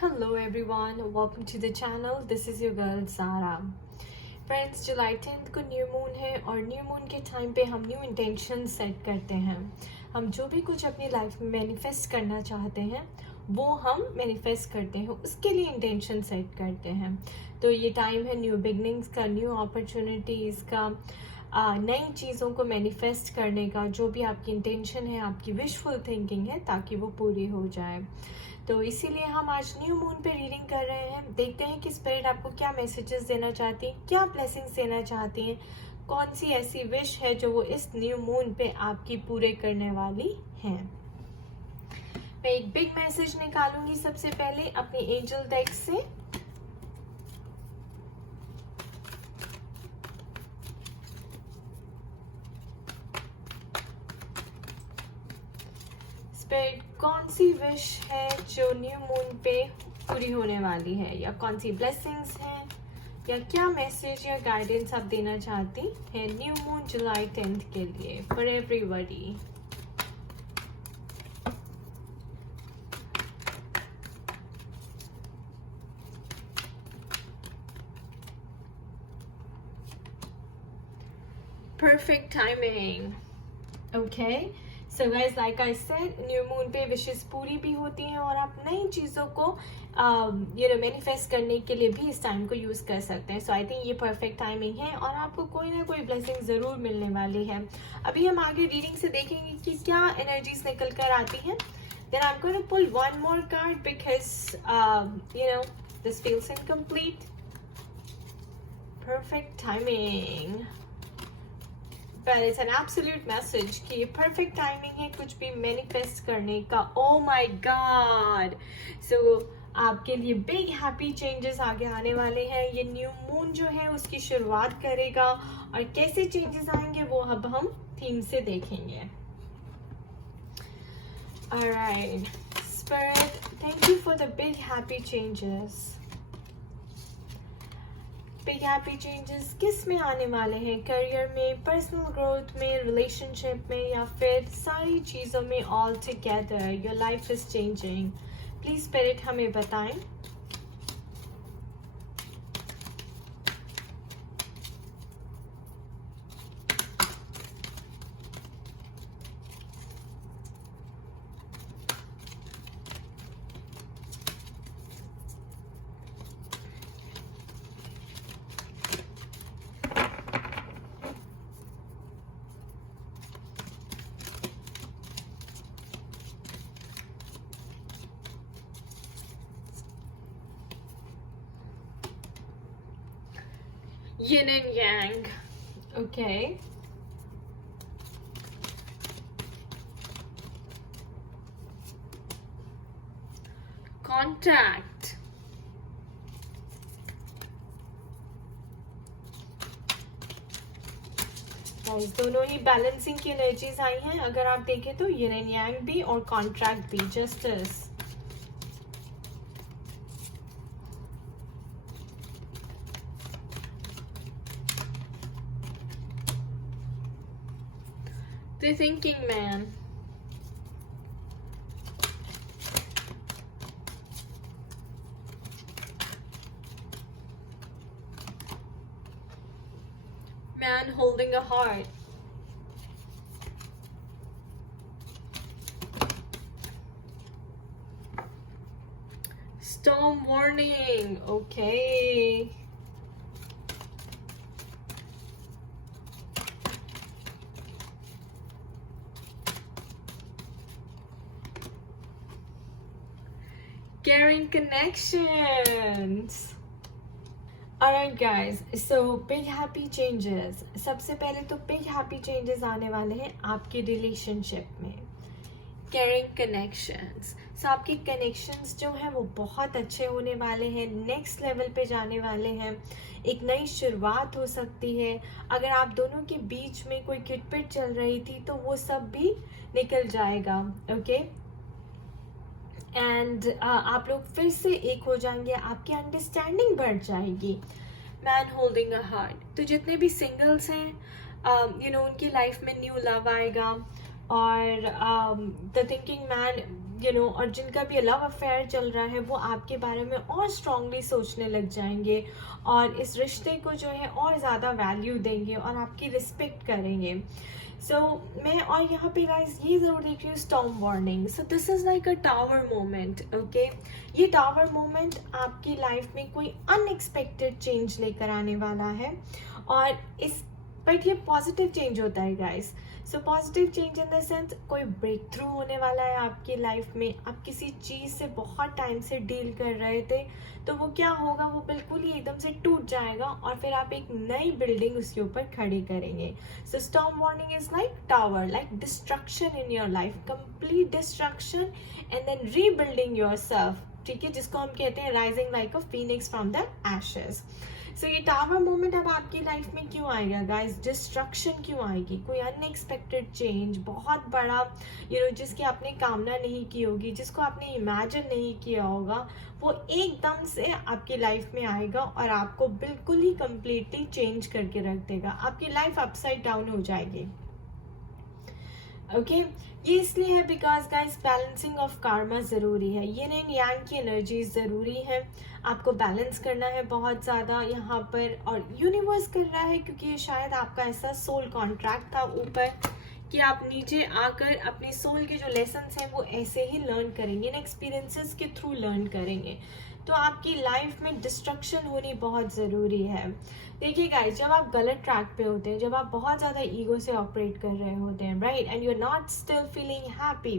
Hello everyone, welcome to the channel. This is your girl Zara. Friends, जुलाई 10 को new moon है और new moon के time पे हम न्यू इंटेंशन सेट करते हैं। हम जो भी कुछ अपनी लाइफ में मैनिफेस्ट करना चाहते हैं वो हम मैनिफेस्ट करते हैं, उसके लिए इंटेंशन सेट करते हैं। तो ये टाइम है न्यू बिगनिंग्स का, न्यू अपॉर्चुनिटीज़ का, नई चीज़ों को मैनिफेस्ट करने का। जो भी आपकी इंटेंशन है, आपकी विशफुल थिंकिंग है, ताकि वो पूरी हो जाए। तो इसीलिए हम आज न्यू मून पे रीडिंग कर रहे हैं। देखते हैं कि स्पिरिट आपको क्या मैसेजेस देना चाहती है, क्या ब्लेसिंग्स देना चाहती हैं, कौन सी ऐसी विश है जो वो इस न्यू मून पे आपकी पूरे करने वाली हैं। मैं एक बिग मैसेज निकालूंगी सबसे पहले अपनी एंजल डेक से। स्पिरिट, कौन सी विश है जो न्यू मून पे पूरी होने वाली है, या कौन सी ब्लेसिंग्स हैं, या क्या मैसेज या गाइडेंस आप देना चाहती हैं न्यू मून जुलाई 10 के लिए for everybody. Perfect timing. Okay. So guys, like I said, new moon पे विशेस पूरी भी होती हैं और आप नई चीज़ों को मैनिफेस्ट करने के लिए भी इस टाइम को यूज़ कर सकते हैं। सो आई थिंक ये परफेक्ट टाइमिंग है और आपको कोई ना कोई ब्लेसिंग ज़रूर मिलने वाली है। अभी हम आगे रीडिंग से देखेंगे कि क्या एनर्जीज निकल कर आती हैं। Then I am going to pull one more card because this feels incomplete. Perfect timing, but it's an absolute message कि ये perfect timing है कुछ भी manifest करने का। Oh my God! So आपके लिए big happy changes आगे आने वाले हैं। ये न्यू मून जो है उसकी शुरुआत करेगा और कैसे changes आएंगे वो अब हम थीम से देखेंगे। Alright, Spirit, thank you for the big happy changes. Big happy changes किस में आने वाले हैं? करियर में, पर्सनल ग्रोथ में, रिलेशनशिप में, या फिर सारी चीज़ों में all together your life is changing. Please spirit हमें बताएं। Yin and Yang. Okay. Contact. दोनों ही बैलेंसिंग की एनर्जीज आई हैं। अगर आप देखें तो Yin and Yang भी और कॉन्ट्रैक्ट भी, justice. The thinking man. Man holding a heart. Storm warning. Okay. Caring connections. Alright guys, so big happy changes. सबसे पहले तो big happy changes आने वाले हैं आपके रिलेशनशिप में। Caring connections, so आपके connections जो हैं वो बहुत अच्छे होने वाले हैं, नेक्स्ट लेवल पे जाने वाले हैं। एक नई शुरुआत हो सकती है। अगर आप दोनों के बीच में कोई किटपिट चल रही थी तो वो सब भी निकल जाएगा। ओके, एंड आप लोग फिर से एक हो जाएंगे, आपकी अंडरस्टैंडिंग बढ़ जाएगी। मैन होल्डिंग अ हार्ट, तो जितने भी सिंगल्स हैं उनकी लाइफ में न्यू लव आएगा और द थिंकिंग मैन और जिनका भी लव अफेयर चल रहा है वो आपके बारे में और स्ट्रांगली सोचने लग जाएंगे और इस रिश्ते को जो है और ज़्यादा वैल्यू देंगे और आपकी रिस्पेक्ट करेंगे. सो मैं और यहाँ पे गाइस ये ज़रूर देख रही हूँ storm warning. So this is like a tower moment. Okay, ये टावर मोमेंट आपकी लाइफ में कोई अनएक्सपेक्टेड चेंज लेकर आने वाला है और इस बट ये पॉजिटिव चेंज होता है guys. So positive change in the sense कोई ब्रेक थ्रू होने वाला है आपकी लाइफ में. आप किसी चीज़ से बहुत टाइम से डील कर रहे थे तो वो क्या होगा, वो बिल्कुल ही एकदम से टूट जाएगा और फिर आप एक नई बिल्डिंग उसके ऊपर खड़ी करेंगे. So storm warning is like tower, like destruction in your life, complete destruction and then rebuilding your self. ठीक है, जिसको हम कहते हैं rising like a phoenix from the ashes. So ये टावर मोमेंट अब आपकी लाइफ में क्यों आएगा गाइस? डिस्ट्रक्शन क्यों आएगी? कोई अनएक्सपेक्टेड चेंज बहुत बड़ा जिसकी आपने कामना नहीं की होगी, जिसको आपने इमेजिन नहीं किया होगा, वो एकदम से आपकी लाइफ में आएगा और आपको बिल्कुल ही कंप्लीटली चेंज करके रख देगा. आपकी लाइफ अपसाइड डाउन हो जाएगी. ओके, ये इसलिए है because guys balancing of Karma ज़रूरी है. ये एंड यांग की एनर्जी ज़रूरी है. आपको बैलेंस करना है बहुत ज़्यादा यहाँ पर और यूनिवर्स कर रहा है क्योंकि ये शायद आपका ऐसा सोल कॉन्ट्रैक्ट था ऊपर कि आप नीचे आकर अपने सोल के जो लेसन्स हैं वो ऐसे ही लर्न करेंगे, इन एक्सपीरियंसेस के थ्रू लर्न करेंगे. तो आपकी लाइफ में डिस्ट्रक्शन होनी बहुत ज़रूरी है. देखिए गाइस, जब आप गलत ट्रैक पे होते हैं, जब आप बहुत ज़्यादा ईगो से ऑपरेट कर रहे होते हैं, right, and you are not still feeling happy,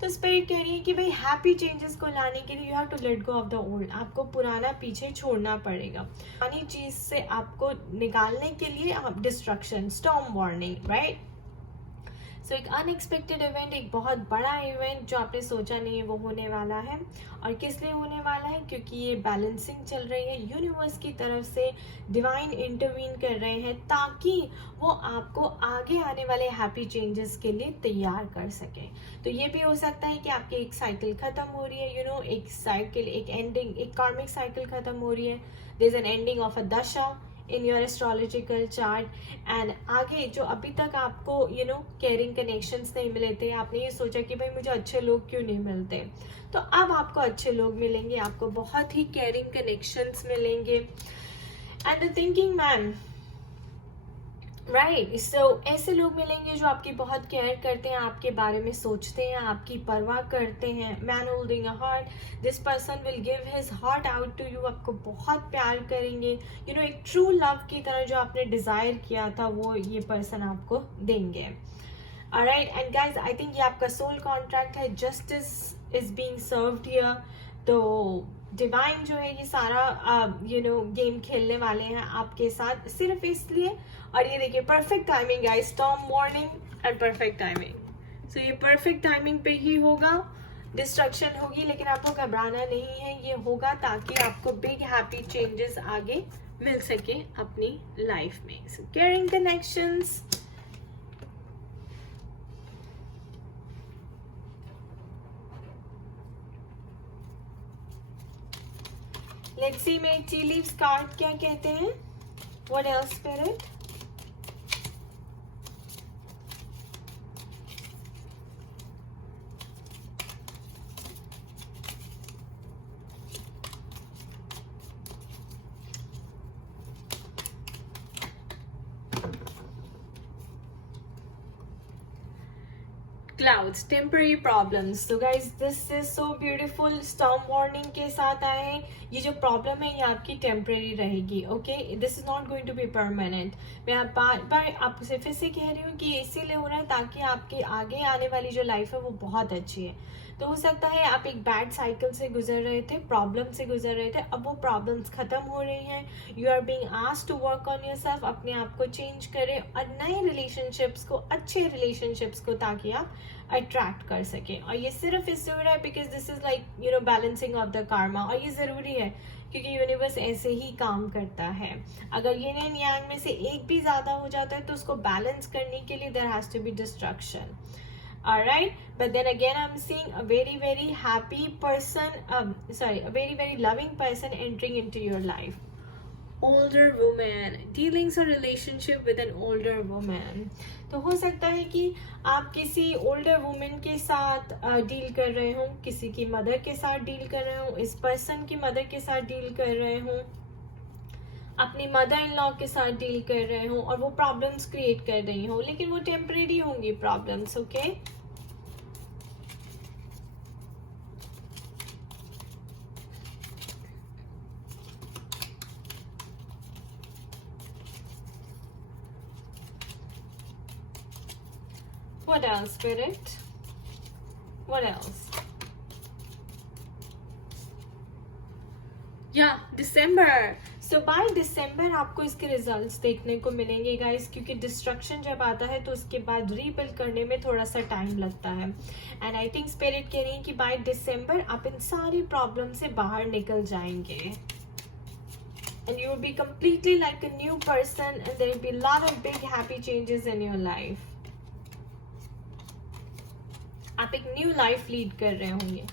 तो स्पिरिट कह रही है कि भाई हैप्पी चेंजेस को लाने के लिए you have to let go of the old. आपको पुराना पीछे छोड़ना पड़ेगा. पुरानी चीज़ से आपको निकालने के लिए डिस्ट्रक्शन, स्टॉर्म वार्निंग, राइट. सो एक अनएक्सपेक्टेड इवेंट, एक बहुत बड़ा इवेंट जो आपने सोचा नहीं है वो होने वाला है. और किस लिए होने वाला है? क्योंकि ये बैलेंसिंग चल रही है. यूनिवर्स की तरफ से डिवाइन इंटरवीन कर रहे हैं ताकि वो आपको आगे आने वाले हैप्पी चेंजेस के लिए तैयार कर सकें. तो ये भी हो सकता है कि आपकी एक साइकिल ख़त्म हो रही है, एक साइकिल, एक एंडिंग, एक कार्मिक साइकिल ख़त्म हो रही है. There is an ending of a dasha in your astrological chart. And आगे जो अभी तक आपको केयरिंग कनेक्शंस नहीं मिले थे, आपने ये सोचा कि भाई मुझे अच्छे लोग क्यों नहीं मिलते, तो अब आपको अच्छे लोग मिलेंगे, आपको बहुत ही केयरिंग कनेक्शंस मिलेंगे. And the thinking man, right. So ऐसे लोग मिलेंगे जो आपकी बहुत केयर करते हैं, आपके बारे में सोचते हैं, आपकी परवाह करते हैं. Man holding a heart, this person will give his heart out to you. आपको बहुत प्यार करेंगे, एक ट्रू लव की तरह जो आपने डिज़ायर किया था वो ये पर्सन आपको देंगे. Alright, and guys I think ये आपका सोल कॉन्ट्रैक्ट है. Justice is being served here. तो डिवाइन जो है ये सारा गेम खेलने वाले हैं आपके साथ सिर्फ इसलिए. और ये देखिए perfect timing guys, storm warning and perfect timing. So ये परफेक्ट टाइमिंग पे ही होगा. डिस्ट्रक्शन होगी लेकिन आपको घबराना नहीं है, ये होगा ताकि आपको बिग हैप्पी चेंजेस आगे मिल सके अपनी लाइफ में. So caring connections, let's see मेरे टी लीव्स कार्ड क्या कहते हैं. What else spirit? Clouds, temporary problems. तो guys this is so beautiful. Storm warning के साथ आए हैं. ये जो प्रॉब्लम है ये आपकी टेम्पररी रहेगी. Okay, this is not going to be permanent. मैं आप बार बार आपसे फिर से कह रही हूँ कि इसीलिए हो रहा है ताकि आपके आगे आने वाली जो लाइफ है वो बहुत अच्छी है. तो हो सकता है आप एक बैड साइकिल से गुजर रहे थे, प्रॉब्लम से गुजर रहे थे, अब वो प्रॉब्लम्स खत्म हो रही हैं. You are being asked to work on yourself. अपने आप को चेंज करें और नए रिलेशनशिप्स को, अच्छे रिलेशनशिप्स को ताकि आप अट्रैक्ट कर सकें. और ये सिर्फ इससे हो रहा है because this is like balancing of the Karma. और ये ज़रूरी है क्योंकि यूनिवर्स ऐसे ही काम करता है. अगर ये एंड यांग में से एक भी ज़्यादा हो जाता है तो उसको बैलेंस करने के लिए there has to be destruction. Alright, but then again I'm seeing a very very happy person, a very very loving person entering into your life. older woman, dealings or relationship with an older woman. तो हो सकता है कि आप किसी older women के साथ deal कर रहे हो, किसी की मदर के साथ डील कर रहे हो, इस पर्सन की मदर के साथ डील कर रहे हो, अपनी मदर इन लॉ के साथ डील कर रहे हो और वो प्रॉब्लम्स क्रिएट कर रही हो, लेकिन वो टेम्परेरी होंगी problems. Okay, what else, Spirit? What else? Yeah, December. So by December आपको इसके रिजल्ट्स देखने को मिलेंगे गाइस, क्योंकि डिस्ट्रक्शन जब आता है तो उसके बाद रीबिल्ड करने में थोड़ा सा टाइम लगता है. एंड आई थिंक स्पिरिट कह रही है कि बाय डिसम्बर आप इन सारी प्रॉब्लम से बाहर निकल जाएंगे. And you will be completely like a new person and there will be a lot of big happy changes in your life. आप एक न्यू लाइफ लीड कर रहे होंगे.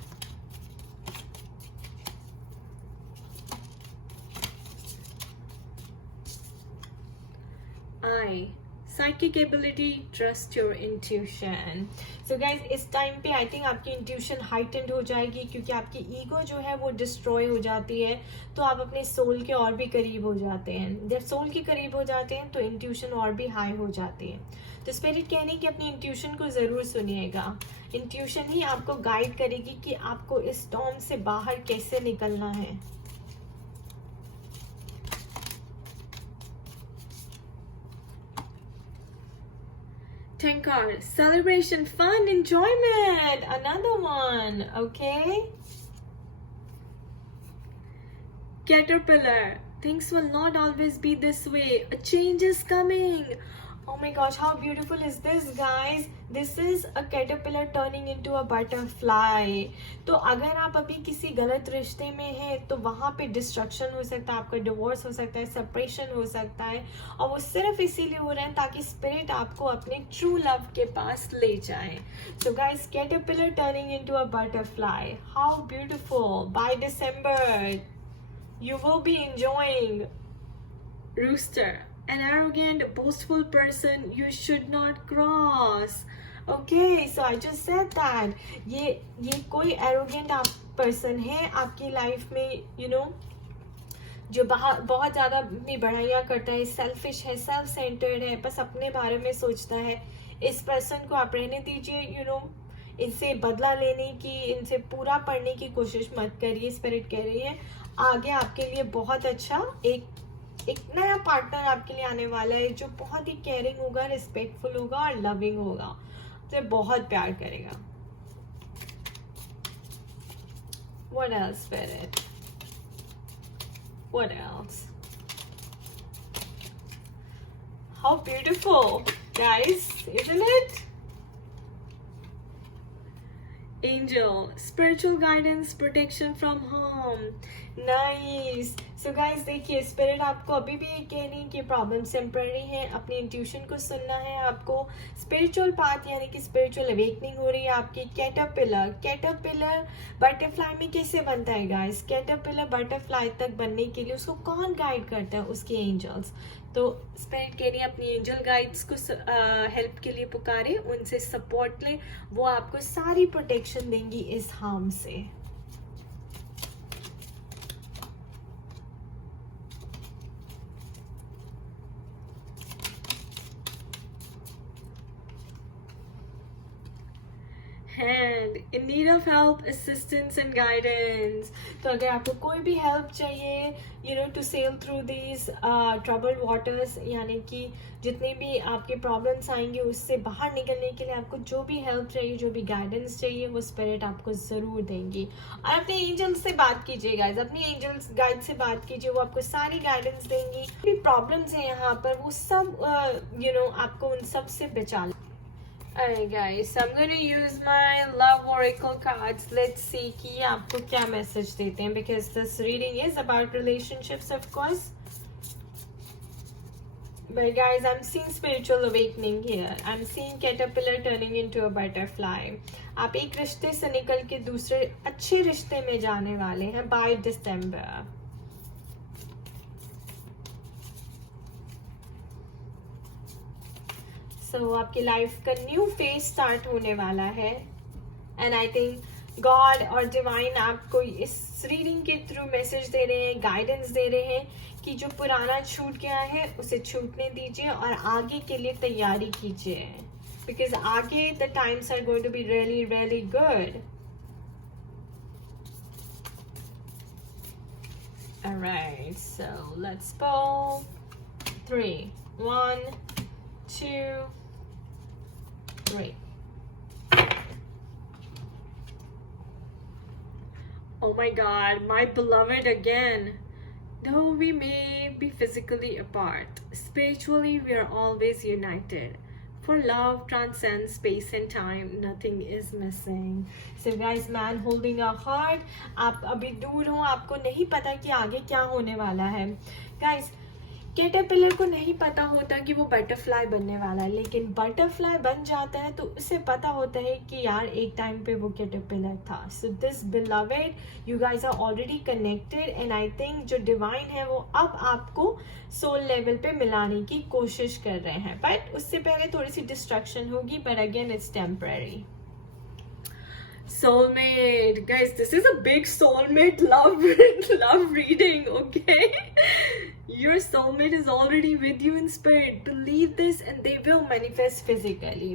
Psychic ability, trust your intuition. So guys, इस time पे I think आपकी intuition heightened हो जाएगी, क्योंकि आपकी ईगो जो है वो डिस्ट्रॉय हो जाती है, तो आप अपने सोल के और भी करीब हो जाते हैं. जब सोल के करीब हो जाते हैं तो इंट्यूशन और भी हाई हो जाती है. तो स्पिरिट कहने की अपनी इंट्यूशन को ज़रूर सुनिएगा. इंट्यूशन ही आपको गाइड करेगी कि आपको इस स्टॉर्म से बाहर कैसे निकलना है. Tankard, celebration, fun, enjoyment. Another one, okay? Caterpillar, things will not always be this way. A change is coming. Oh my gosh, how beautiful is this, guys? This is a caterpillar turning into a butterfly. तो अगर आप अभी किसी गलत रिश्ते में हैं तो वहाँ पे डिस्ट्रक्शन हो सकता है, आपका डिवोर्स हो सकता है, सेपरेशन हो सकता है, और वो सिर्फ इसीलिए हो रहे हैं ताकि स्पिरिट आपको अपने ट्रू लव के पास ले जाए. So guys, caterpillar turning into a butterfly. How beautiful. By December, you will be enjoying. Rooster, an arrogant, boastful person you should not cross. Okay, so I just said that. ये कोई arrogant person है आपकी life में, you know, जो बहुत ज़्यादा अपनी बढ़ाइयाँ करता है, सेल्फिश है, सेल्फ सेंटर्ड है, बस अपने बारे में सोचता है. इस पर्सन को आप रहने दीजिए. you know, इनसे बदला लेने की, इनसे पूरा पढ़ने की कोशिश मत करिए. स्पिरिट कह रही है आगे आपके लिए बहुत अच्छा एक नया पार्टनर आपके लिए आने वाला है, जो बहुत ही केयरिंग होगा, रिस्पेक्टफुल होगा और लविंग होगा, तो बहुत प्यार करेगा. What else, Spirit? What else? How beautiful, guys, isn't it? Angel, spiritual guidance, protection from harm. Nice. So guys, देखिए स्पिरिट आपको अभी भी ये कह रही है कि प्रॉब्लम टेम्पररी है. अपनी इंट्यूशन को सुनना है आपको. स्पिरिचुअल पाथ यानी कि स्पिरिचुअल अवेकनिंग हो रही है आपकी. कैटरपिलर बटरफ्लाई में कैसे बनता है गाइस? कैटरपिलर बटरफ्लाई तक बनने के लिए उसको कौन गाइड करता है? उसके एंजल्स. तो स्पिरिट कह रही है अपनी एंजल गाइड्स को हेल्प के लिए पुकारे, उनसे सपोर्ट ले, वो आपको सारी प्रोटेक्शन देंगी इस हार्म से. hand, in need of help, assistance and guidance. तो अगर आपको कोई भी हेल्प चाहिए, you know, to sail through these troubled waters, यानी कि जितने भी आपके प्रॉब्लम्स आएंगे उससे बाहर निकलने के लिए आपको जो भी हेल्प चाहिए, जो भी गाइडेंस चाहिए, वो स्पिरिट आपको ज़रूर देंगी. और अपने एंजल्स से बात कीजिए गाइस, अपनी एंजल्स गाइड से बात कीजिए, वो आपको सारी गाइडेंस देंगी. भी प्रॉब्लम्स हैं यहाँ पर, वो सब you know, आपको उन सब से बचा. Alright guys, so I'm going to use my love oracle cards. Let's see कि ये आपको क्या मैसेज देते हैं, because this reading is about relationships of course. But guys, I'm seeing spiritual awakening here. I'm seeing caterpillar turning into a butterfly. आप एक रिश्ते से निकल के दूसरे अच्छे रिश्ते में जाने वाले हैं by December. सो आपकी लाइफ का न्यू फेज स्टार्ट होने वाला है एंड आई थिंक गॉड और डिवाइन आपको इस रीडिंग के थ्रू मैसेज दे रहे हैं, गाइडेंस दे रहे हैं कि जो पुराना छूट गया है उसे छूटने दीजिए और आगे के लिए तैयारी कीजिए, बिकॉज आगे the times are going to be really really good. Alright, so let's pull 3. 1, 2, 3. Oh my God, my beloved again. Though we may be physically apart, spiritually we are always united. For love transcends space and time, nothing is missing. So guys, man holding a heart. आप अभी दूर हो, आपको नहीं पता कि आगे क्या होने वाला है. Guys, कैटरपिलर को नहीं पता होता कि वो बटरफ्लाई बनने वाला है, लेकिन बटरफ्लाई बन जाता है तो उसे पता होता है कि यार एक टाइम पे वो कैटरपिलर था. So this beloved, you guys are already connected and I think जो डिवाइन है वो अब आपको सोल लेवल पे मिलाने की कोशिश कर रहे हैं, बट उससे पहले थोड़ी सी डिस्ट्रक्शन होगी, but again it's temporary. Soulmate, guys, this is a big soulmate love reading, okay? Your soulmate is already with you in spirit. Believe this and they will manifest physically.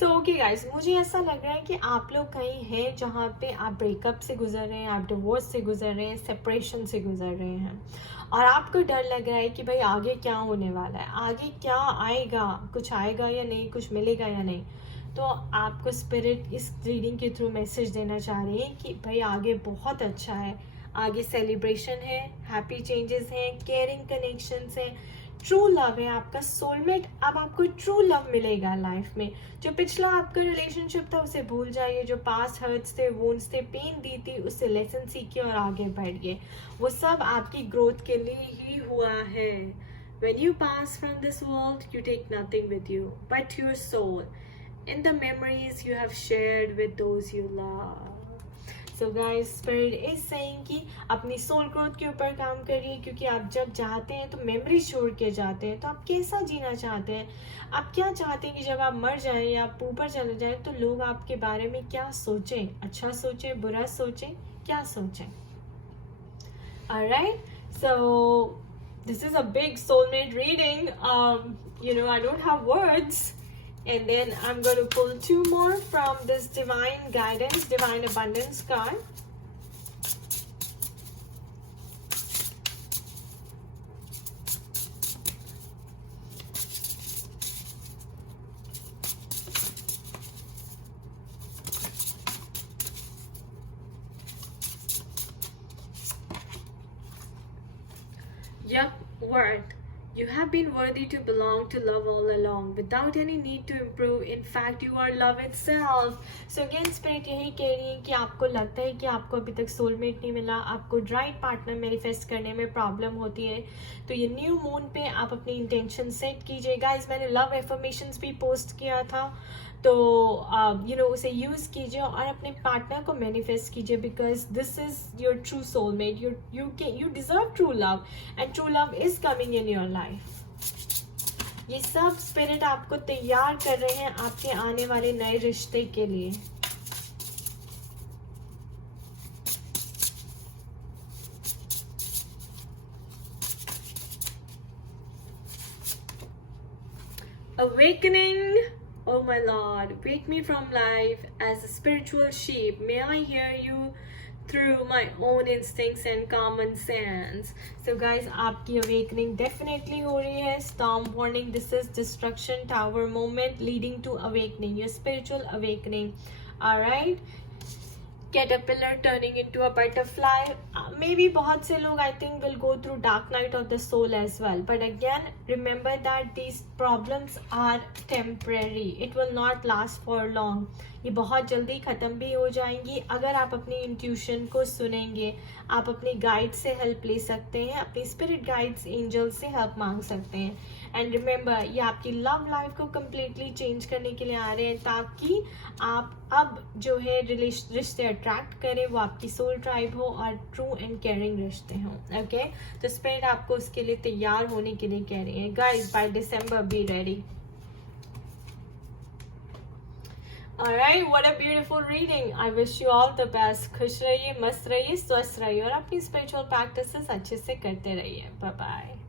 So okay guys, मुझे ऐसा लग रहा है कि आप लोग कहीं हैं जहाँ पे आप ब्रेकअप से गुजर रहे हैं, आप डिवोर्स से गुजर रहे हैं, सेपरेशन से गुजर रहे हैं और आपको डर लग रहा है कि भाई आगे क्या होने वाला है, आगे क्या आएगा, कुछ आएगा या नहीं, कुछ मिलेगा या नहीं. तो आपको स्पिरिट इस रीडिंग के थ्रू मैसेज देना चाह रही है कि भाई आगे बहुत अच्छा है, आगे सेलिब्रेशन है, हैप्पी चेंजेस हैं, केयरिंग कनेक्शंस हैं, ट्रू लव है. आपका सोलमेट, अब आपको ट्रू लव मिलेगा लाइफ में. जो पिछला आपका रिलेशनशिप था उसे भूल जाइए, जो पास्ट हर्ट्स थे, वुंड्स थे, पेन दी थी, उससे लेसन सीखिए और आगे बढ़िए. वो सब आपकी ग्रोथ के लिए ही हुआ है. When you pass from this world, you take nothing with you but your soul and the memories you have shared with those you love. So guys, spirit is saying कि अपनी सोल ग्रोथ के ऊपर काम करिए, क्योंकि आप जब जाते हैं तो मेमोरी छोड़ के जाते हैं. तो आप कैसा जीना चाहते हैं, आप क्या चाहते हैं कि जब आप मर जाएं या आप ऊपर चले जाएं तो लोग आपके बारे में क्या सोचें, अच्छा सोचें, बुरा सोचें, क्या सोचें. Alright, so this is a big soulmate reading. I don't have words. And then I'm going to pull 2 more from this divine guidance, divine abundance card. Yup, word. You have been worthy to belong to love all along without any need to improve. In fact, you are love itself. So again, spirit यही कह रही है कि आपको लगता है कि आपको अभी तक सोलमेट नहीं मिला, आपको राइट पार्टनर मैनिफेस्ट करने में प्रॉब्लम होती है, तो ये न्यू मून पे आप अपनी इंटेंशन सेट कीजिए. गाइस, मैंने लव एफर्मेशंस भी पोस्ट किया था, तो उसे यूज़ कीजिए और अपने पार्टनर को मैनिफेस्ट कीजिए, because this is your true soulmate. You deserve true love and true love is coming in your life. ये सब स्पिरिट आपको तैयार कर रहे हैं आपके आने वाले नए रिश्ते के लिए. Awakening. Oh my Lord, wake me from life as a spiritual sheep. May I hear you through my own instincts and common sense. So guys, आपकी awakening definitely हो रही है. Storm warning, this is destruction tower moment leading to awakening, your spiritual awakening. Alright. Caterpillar turning into a butterfly. Maybe बहुत से लोग I think will go through dark night of the soul as well. But again, remember that these problems are temporary. It will not last for long. ये बहुत जल्दी ख़त्म भी हो जाएंगी अगर आप अपनी इंट्यूशन को सुनेंगे. आप अपनी गाइड से हेल्प ले सकते हैं, अपनी स्पिरिट गाइड्स, एंजल से हेल्प मांग सकते हैं. एंड रिमेंबर, ये आपकी लव लाइफ को कम्प्लीटली चेंज करने के लिए आ रहे हैं, ताकि आप अब जो है रिश्ते अट्रैक्ट करें वो आपकी सोल ट्राइब हो और ट्रू एंड केयरिंग रिश्ते हों. ओके, तो स्पिरिट आपको उसके लिए तैयार होने के लिए कह रही है. Guys, by December be ready. Alright, what a beautiful reading. I wish you all the best. खुश रहिए, मस्त रहिए, स्वस्थ रहिए और अपनी स्पिरिचुअल प्रैक्टिसेस अच्छे से करते रहिए. Bye bye.